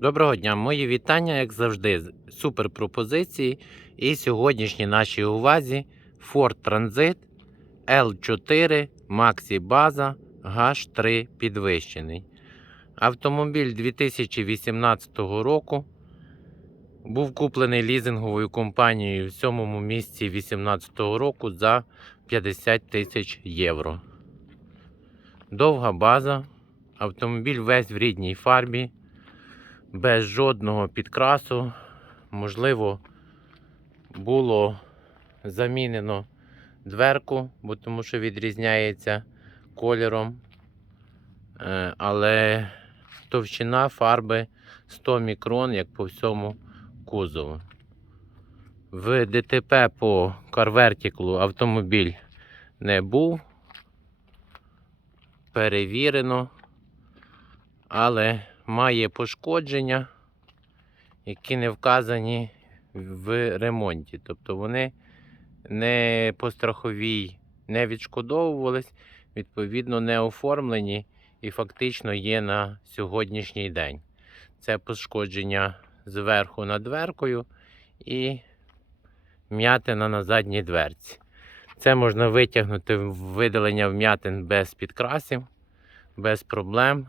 Доброго дня, мої вітання, як завжди, супер пропозиції. І сьогоднішній нашій увазі Ford Transit L4 Maxi База H3 підвищений. Автомобіль 2018 року був куплений лізинговою компанією в сьомому місці 2018 року за 50 тисяч євро. Довга база. Автомобіль весь в рідній фарбі без жодного підкрасу. Можливо, було замінено дверку, бо тому що відрізняється кольором. Е, Але товщина фарби 100 мікрон, як по всьому кузову. В ДТП по Carvertical автомобіль не був. Перевірено, але має пошкодження, які не вказані в ремонті. Тобто вони не по страховій не відшкодовувались, відповідно, не оформлені і фактично є на сьогоднішній день. Це пошкодження зверху над дверкою і м'ятина на задній дверці. Це можна витягнути в видалення вм'ятин без підкрасів, без проблем.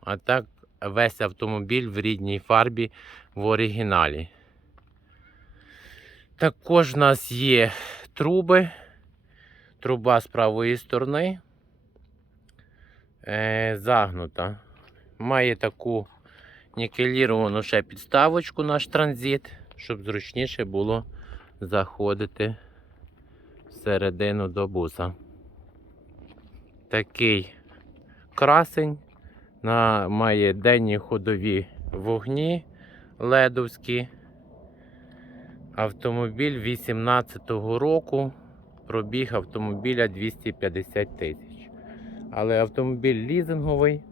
А так весь автомобіль в рідній фарбі в оригіналі. Також в нас є труби. Труба з правої сторони е, загнута. Має таку нікеліровану ще підставочку наш транзит, щоб зручніше було заходити всередину до буса. Такий красень на, має денні ходові вогні ледовські. Автомобіль 18-го року. Пробіг автомобіля 250 тисяч. Але автомобіль лізинговий,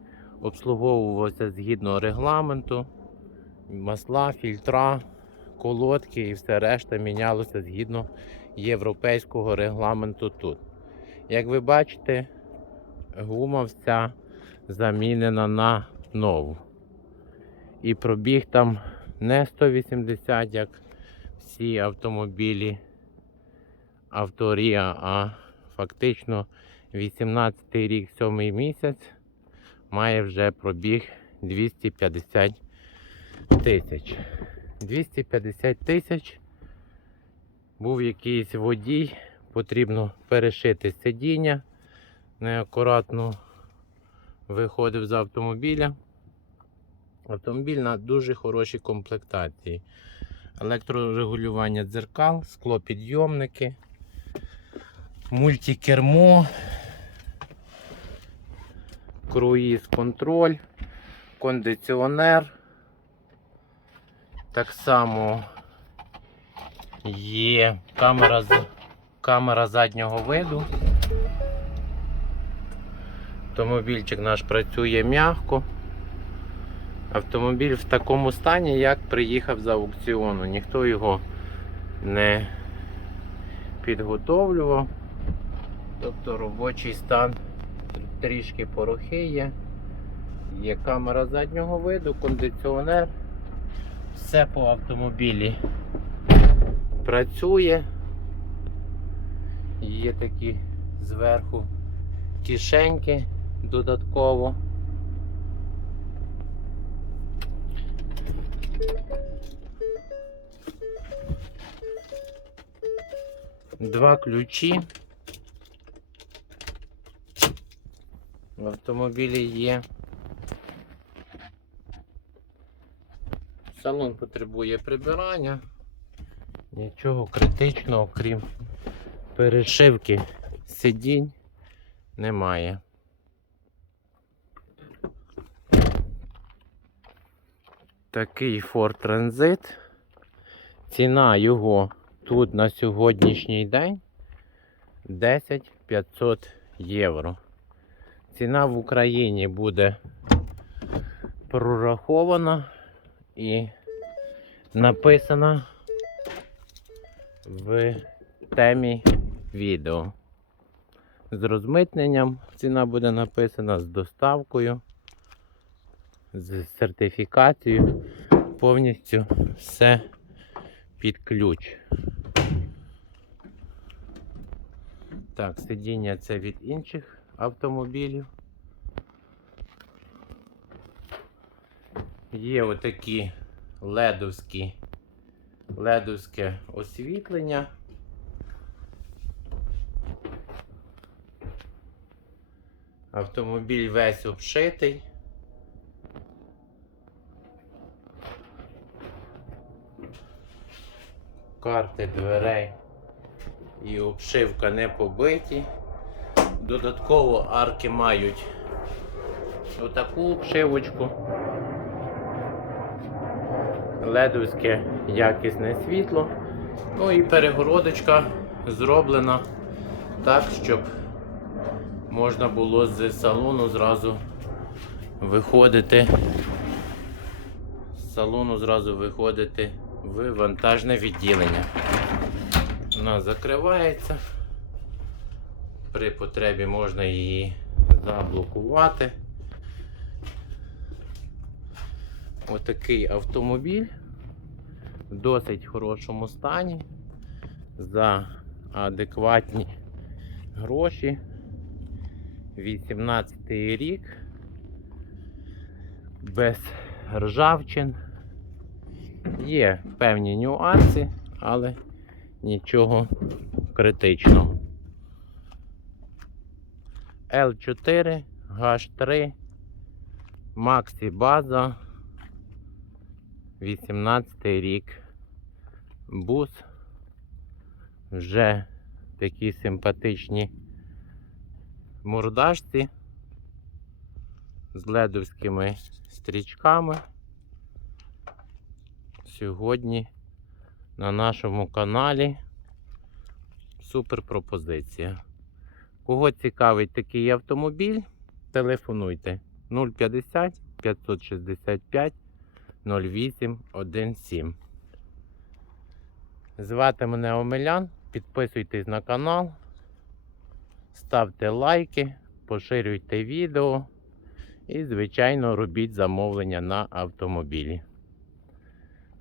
обслуговувався згідно регламенту, масла, фільтра, колодки і все решта мінялося згідно європейського регламенту тут. Як ви бачите, гума вся замінена на нову. І пробіг там не 180, як всі автомобілі Авторія, а фактично 18 рік, 7 місяць має вже пробіг 250 тисяч. 250 тисяч був якийсь водій, потрібно перешити сидіння, неакуратно виходив з автомобіля. Автомобіль на дуже хорошій комплектації. Електрорегулювання дзеркал, склопідйомники, мультикермо, круїз контроль, кондиціонер. Так само є камера, камера заднього виду. Автомобільчик наш працює м'яко. Автомобіль в такому стані, як приїхав з аукціону. Ніхто його не підготовлював. Тобто робочий стан трішки порохи є. Є камера заднього виду, кондиціонер. Все по автомобілі працює. Є такі зверху кишеньки додатково. Два ключі. В автомобілі є. Салон потребує прибирання. Нічого критичного, крім перешивки сидінь, немає. Такий Ford Transit. Ціна його тут на сьогоднішній день 10 500 євро. Ціна в Україні буде прорахована і написана в темі відео. З розмитненням ціна буде написана з доставкою. З сертифікацією. Повністю все під ключ. Так, сидіння це від інших автомобілів. Є отакі ледовські, ледовське освітлення. Автомобіль весь обшитий. Карти дверей і обшивка не побиті. Додатково арки мають отаку обшивочку. Ледовське якісне світло. Ну і перегородочка зроблена так, щоб можна було з салону зразу виходити. З салону зразу виходити в вантажне відділення. Вона закривається. При потребі можна її заблокувати. Отакий автомобіль в досить хорошому стані за адекватні гроші. 18 рік без ржавчин. Є певні нюанси, але нічого критичного. L4, H3, Maxi база. 18 рік. Бус. Вже такі симпатичні мордашці з ледовськими стрічками. Сьогодні на нашому каналі супер пропозиція. Кого цікавить такий автомобіль, телефонуйте 050 565 0817. Звати мене Омелян. Підписуйтесь на канал, ставте лайки, поширюйте відео і, звичайно, робіть замовлення на автомобілі.